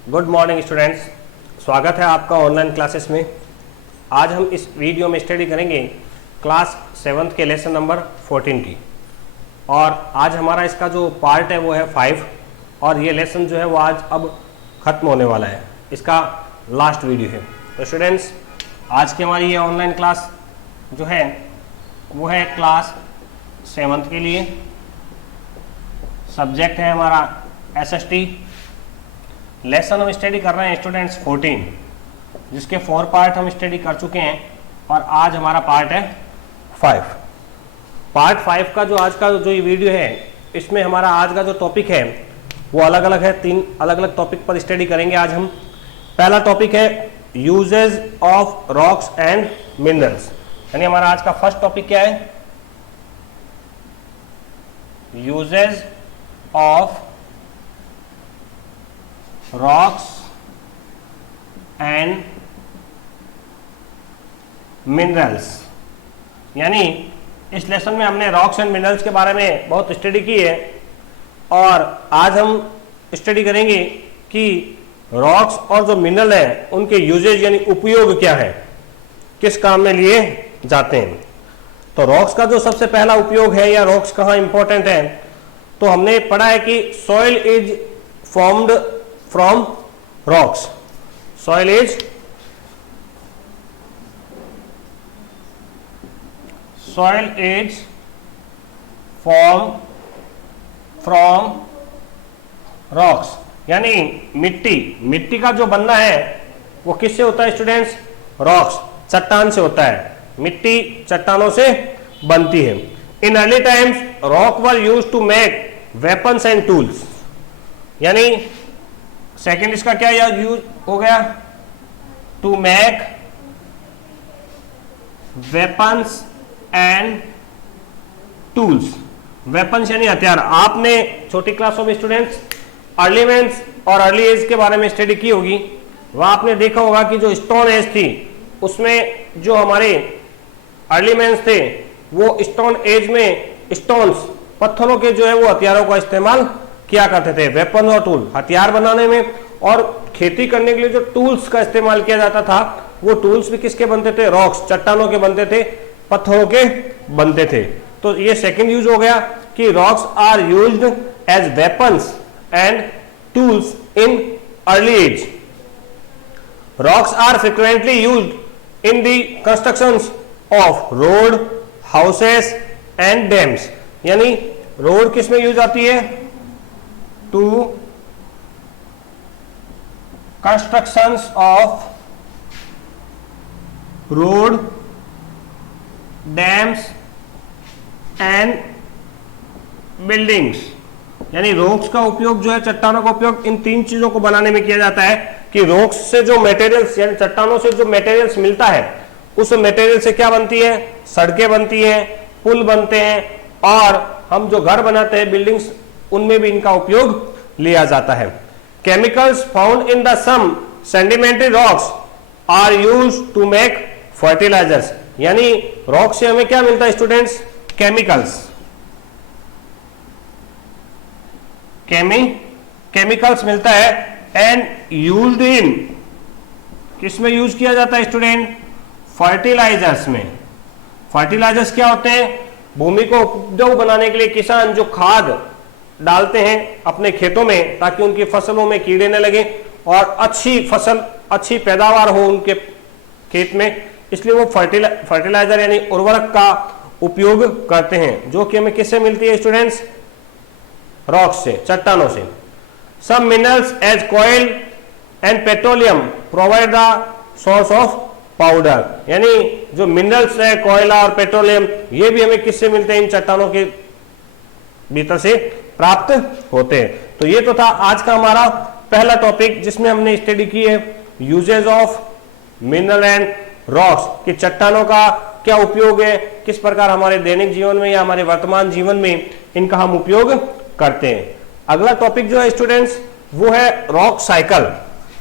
Good morning students, स्वागत है आपका ऑनलाइन क्लासेस में। आज हम इस वीडियो में स्टडी करेंगे क्लास 7th के लेसन नंबर 14 की। और आज हमारा इसका जो पार्ट है वो है 5 और ये लेसन जो है वो आज अब ख़त्म होने वाला है, इसका लास्ट वीडियो है। तो स्टूडेंट्स, आज की हमारी ये ऑनलाइन क्लास जो है वो है क्लास 7th के लिए। सब्जेक्ट है हमारा SST। लेसन हम स्टडी कर रहे हैं स्टूडेंट्स 14, जिसके 4 पार्ट हम स्टडी कर चुके हैं और आज हमारा पार्ट है 5। पार्ट 5 का जो आज का जो ये वीडियो है, इसमें हमारा आज का जो टॉपिक है वो अलग अलग है। 3 अलग अलग टॉपिक पर स्टडी करेंगे आज हम। पहला टॉपिक है uses of rocks and minerals, यानी हमारा आज का फर्स्ट टॉपिक क्या है? Uses of rocks and minerals. यानी इस लेसन में हमने रॉक्स एंड मिनरल्स के बारे में बहुत स्टडी की है और आज हम स्टडी करेंगे कि रॉक्स और जो मिनरल है उनके यूजेज यानी उपयोग क्या है, किस काम में लिए जाते हैं। तो रॉक्स का जो सबसे पहला उपयोग है या रॉक्स कहाँ इंपॉर्टेंट है, तो हमने पढ़ा है कि soil is formed from rocks. Soil is form from rocks, यानी मिट्टी का जो बनना है वो किससे होता है स्टूडेंट्स? रॉक्स, चट्टान से होता है। मिट्टी चट्टानों से बनती है। In early times rock were used to make weapons and tools, यानी सेकेंड इसका क्या यूज हो गया? To make weapons and tools. Weapons यानी हथियार। आपने छोटी क्लासों में स्टूडेंट्स अर्लीमेंट्स और अर्ली एज के बारे में स्टडी की होगी। वहां आपने देखा होगा कि जो स्टोन एज थी उसमें जो हमारे अर्लीमेंट्स थे वो स्टोन एज में स्टोन्स, पत्थरों के जो है वो हथियारों का इस्तेमाल किया करते थे, वेपन और टूल, हथियार बनाने में। और खेती करने के लिए जो टूल्स का इस्तेमाल किया जाता था वो टूल्स भी किसके बनते थे? रॉक्स, चट्टानों के बनते थे, पत्थरों के बनते थे। तो ये सेकंड यूज हो गया कि rocks are used as weapons and tools in early age. Rocks are frequently used in the constructions of road, houses and dams. यानी रोड किस में यूज आती है? To constructions of road, dams and buildings. यानी rocks का उपयोग जो है, चट्टानों का उपयोग इन 3 चीजों को बनाने में किया जाता है कि रॉक्स से जो मटेरियल्स यानी चट्टानों से जो मटेरियल्स मिलता है उस मटेरियल से क्या बनती है? सड़कें बनती हैं, पुल बनते हैं और हम जो घर बनाते हैं, बिल्डिंग्स, उनमें भी इनका उपयोग लिया जाता है। Chemicals found in the some sedimentary rocks are used to make fertilisers. यानी रॉक से हमें क्या मिलता है स्टूडेंट्स? केमिकल्स। केमिकल्स मिलता है एंड यूज्ड इन, किस में यूज किया जाता है स्टूडेंट? फर्टिलाइजर्स में। फर्टिलाइजर्स क्या होते हैं? भूमि को उपजाऊ बनाने के लिए किसान जो खाद डालते हैं अपने खेतों में ताकि उनकी फसलों में कीड़े न लगे और अच्छी फसल, अच्छी पैदावार हो उनके खेत में, इसलिए वो फर्टिलाइजर यानी उर्वरक का उपयोग करते हैं, जो कि हमें किससे मिलती है स्टूडेंट्स? रॉक्स से, चट्टानों से। Some minerals as coal and petroleum provide the source of powder. यानी जो मिनरल्स है, कोयला और पेट्रोलियम, ये भी हमें किससे मिलते हैं? इन चट्टानों के भीतर से प्राप्त होते हैं। तो ये तो था आज का हमारा पहला टॉपिक, जिसमें हमने स्टडी की है uses of mineral and rocks, कि चट्टानों का क्या उपयोग है, किस प्रकार हमारे दैनिक जीवन में या हमारे वर्तमान जीवन में इनका हम उपयोग करते हैं। अगला टॉपिक जो है स्टूडेंट्स वो है रॉक साइकिल,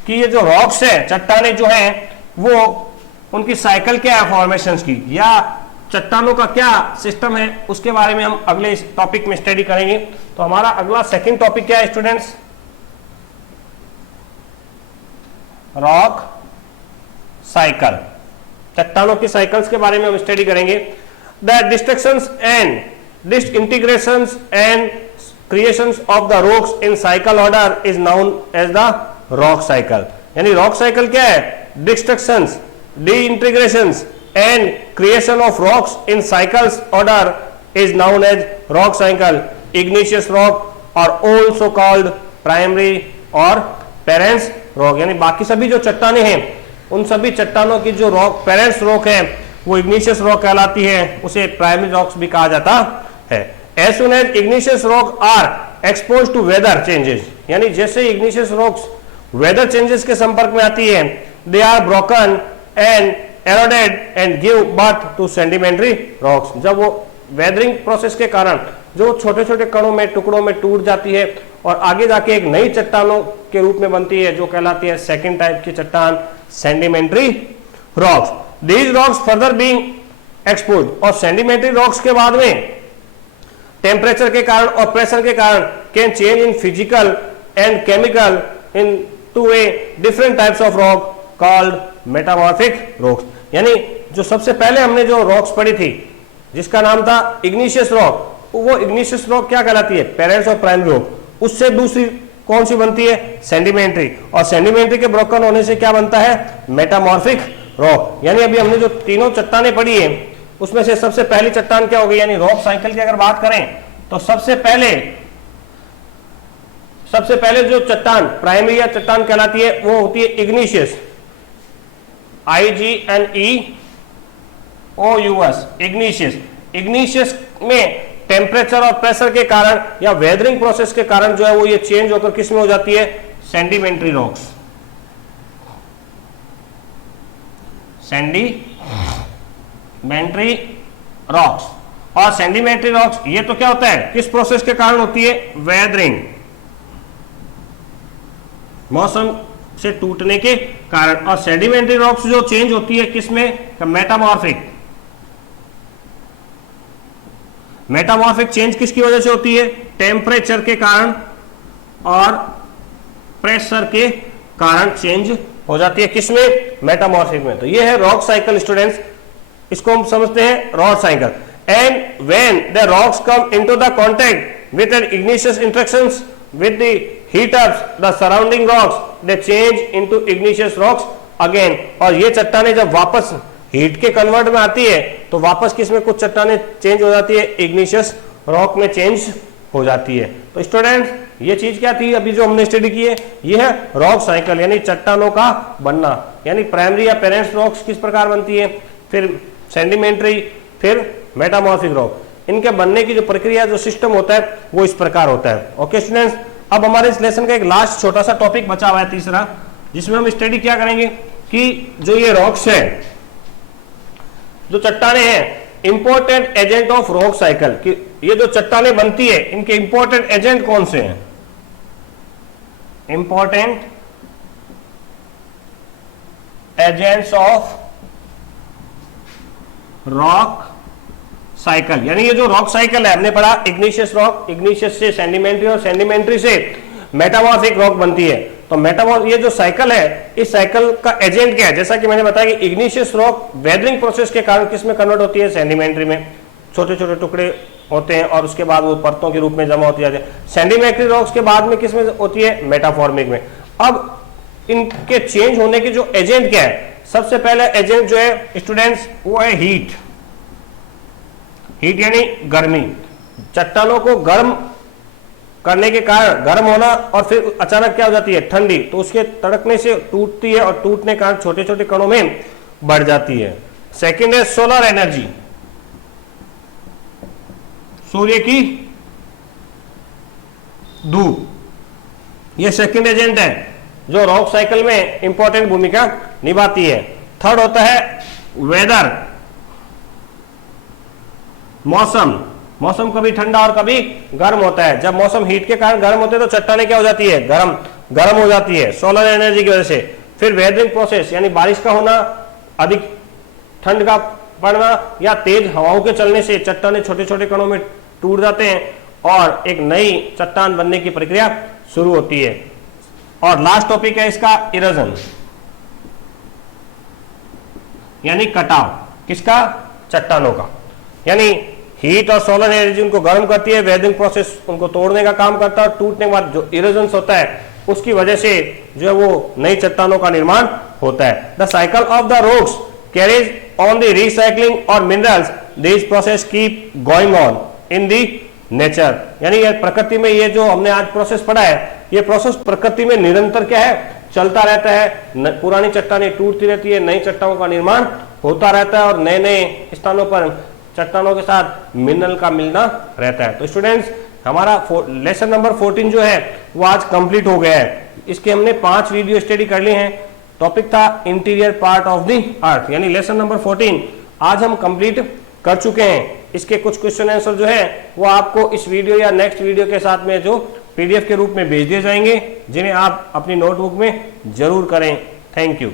कि ये जो रॉक्स है, चट्टाने जो है, वो उनकी साइकिल क्या है फॉर्मेशंस की, या चट्टानों का क्या सिस्टम है, उसके बारे में हम अगले टॉपिक में स्टडी करेंगे। तो हमारा अगला सेकंड टॉपिक क्या है स्टूडेंट्स? Rock cycle. चट्टानों की साइकिल्स के बारे में हम स्टडी करेंगे। The destructions and disintegrations and creations of the rocks in cycle order is known as the rock cycle। यानी रॉक साइकिल क्या है? Destructions, disintegrations and creation of rocks in cycles order is known as rock cycle. Igneous rock और also called primary और parents rock. यानी बाकी सभी जो चट्टानें हैं उन सभी चट्टानों की जो रॉक पेरेंट्स रॉक है वो इग्निशियस रॉक कहलाती है, उसे प्राइमरी रॉक्स भी कहा जाता है। As soon as igneous rock are expose to weather changes, यानी जैसे इग्निशियस रॉक्स वेदर चेंजेस के संपर्क में आती है, they are broken and eroded and give birth to sedimentary rocks. जब वो वेदरिंग प्रोसेस के कारण जो छोटे छोटे कणों में टुकड़ों में टूट जाती है और आगे जाके एक नई चट्टानों के रूप में बनती है जो कहलाती है सेकेंड टाइप की चट्टान, sedimentary rocks. These rocks further being expose, और सेडिमेंट्री रॉक्स के बाद में टेम्परेचर के कारण और प्रेशर के कारण can change in physical and chemical in to a different types of rock called metamorphic rocks. यानी जो सबसे पहले हमने जो रॉक्स पढ़ी थी जिसका नाम था इग्निशियस रॉक, वो इग्निशियस रॉक क्या कहलाती है? पेरेंट्स और प्राइमरी रॉक। उससे दूसरी कौन सी बनती है? सेडिमेंट्री। और सेडिमेंट्री के ब्रोकन होने से क्या बनता है? Metamorphic rock. यानी अभी हमने जो तीनों चट्टानें पढ़ी है उसमें से सबसे पहली चट्टान क्या होगी? यानी रॉक साइकिल की अगर बात करें तो सबसे पहले जो चट्टान प्राइमरी या चट्टान कहलाती है वो होती है इग्निशियस, IGNEOUS, इग्निशियस। इग्निशियस में टेम्परेचर और प्रेशर के कारण या वेदरिंग प्रोसेस के कारण जो है वो ये चेंज होकर किस में हो जाती है? Sedimentary rocks. Sedimentary rocks. और सेडिमेंट्री रॉक्स ये तो क्या होता है? किस प्रोसेस के कारण होती है? वेदरिंग, मौसम से टूटने के कारण। और सेडिमेंट्री रॉक्स जो चेंज होती है किसमें? मेटामॉर्फिक। मेटामॉर्फिक चेंज किसकी वजह से होती है? टेम्परेचर के कारण और प्रेशर के कारण चेंज हो जाती है किसमें? मेटामॉर्फिक में। तो ये है रॉक साइकिल स्टूडेंट्स, इसको हम समझते हैं rock cycle. And when the rocks come into the contact with an igneous interactions with the heat ups the surrounding rocks they change into igneous rocks again. और ये चट्टानें जब वापस हीट के कन्वर्ट में आती है तो वापस किसमें कुछ चट्टानें चेंज हो जाती है? इग्निशियस रॉक में चेंज हो जाती है। तो स्टूडेंट ये चीज क्या थी अभी जो हमने स्टडी की है? ये है रॉक साइकिल, यानी चट्टानों का बनना। यानी प्राइमरी या पेरेंट्स रॉक्स किस प्रकार बनती है, फिर सेडिमेंट्री, फिर मेटामॉर्फिक रॉक। इनके बनने की जो प्रक्रिया, जो सिस्टम होता है वो इस प्रकार होता है। ओके स्टूडेंट्स, अब हमारे इस लेसन का एक लास्ट छोटा सा टॉपिक बचा हुआ है तीसरा, जिसमें हम स्टडी क्या करेंगे कि जो ये रॉक्स है, जो चट्टानें हैं, important agent of rock cycle, कि ये जो चट्टानें बनती है इनके इंपॉर्टेंट एजेंट कौन से हैं? Important agents of rock cycle. यानी ये जो रॉक साइकिल है हमने पढ़ा इग्निशियस रॉक, इग्निशियस से सेडिमेंट्री और सेडिमेंट्री से मेटामॉर्फिक रॉक बनती है। तो ये जो साइकिल है, इस साइकिल का एजेंट क्या है? जैसा कि मैंने बताया कि इग्निशियस रॉक वेदरिंग प्रोसेस के कारण किस में कन्वर्ट होती है? सेडिमेंट्री में। छोटे छोटे टुकड़े होते हैं और उसके बाद वो परतों के रूप में जमा होती है। सेडिमेंट्री रॉक्स के बाद में किस में होती है? मेटाफॉर्मिक में। अब इनके चेंज होने के जो एजेंट क्या है? सबसे पहले एजेंट जो है स्टूडेंट्स वो है हीट। हीट यानी गर्मी। चट्टानों को गर्म करने के कारण गर्म होना और फिर अचानक क्या हो जाती है? ठंडी। तो उसके तड़कने से टूटती है और टूटने के कारण छोटे छोटे कणों में बढ़ जाती है। सेकंड है सोलर एनर्जी, सूर्य की धूप। यह सेकंड एजेंट है जो रॉक साइकिल में इंपॉर्टेंट भूमिका निभाती है। थर्ड होता है वेदर, मौसम। मौसम कभी ठंडा और कभी गर्म होता है। जब मौसम हीट के कारण गर्म होते हैं तो चट्टानें क्या हो जाती है? गर्म हो जाती है सोलर एनर्जी की वजह से। फिर वेदरिंग प्रोसेस यानी बारिश का होना, अधिक ठंड का पड़ना या तेज हवाओं के चलने से चट्टानें छोटे छोटे कणों में टूट जाते हैं और एक नई चट्टान बनने की प्रक्रिया शुरू होती है। और लास्ट टॉपिक है इसका इरोजन। यानी कटाव किसका, चट्टानों का। यानी हीट और सोलर एनर्जी उनको गर्म करती है, वेदिंग प्रोसेस उनको तोड़ने का काम करता है, और टूटने के बाद जो इरोजन होता है उसकी वजह से जो है वो नई चट्टानों का निर्माण होता है। The cycle of the rocks carries on the recycling और minerals, this process keep going on in the nature. यानी ये प्रकृति में, ये जो हमने आज प्रोसेस पढ़ा है, ये प्रोसेस प्रकृति में निरंतर क्या है, चलता रहता है। पुरानी चट्टानें टूटती रहती है, नई चट्टानों का निर्माण होता रहता है, और नए नए स्थानों पर चट्टानों के साथ मिनरल का मिलना रहता है। तो स्टूडेंट्स, हमारा लेसन नंबर 14 जो है वो आज कंप्लीट हो गया है। इसके हमने 5 वीडियो स्टडी कर लिए हैं। टॉपिक था interior part of the earth, यानी लेसन नंबर 14 आज हम कंप्लीट कर चुके हैं। इसके कुछ क्वेश्चन आंसर जो है वो आपको इस वीडियो या नेक्स्ट वीडियो के साथ में जो पीडीएफ के रूप में भेज दिए जाएंगे, जिन्हें आप अपनी नोटबुक में जरूर करें। Thank you.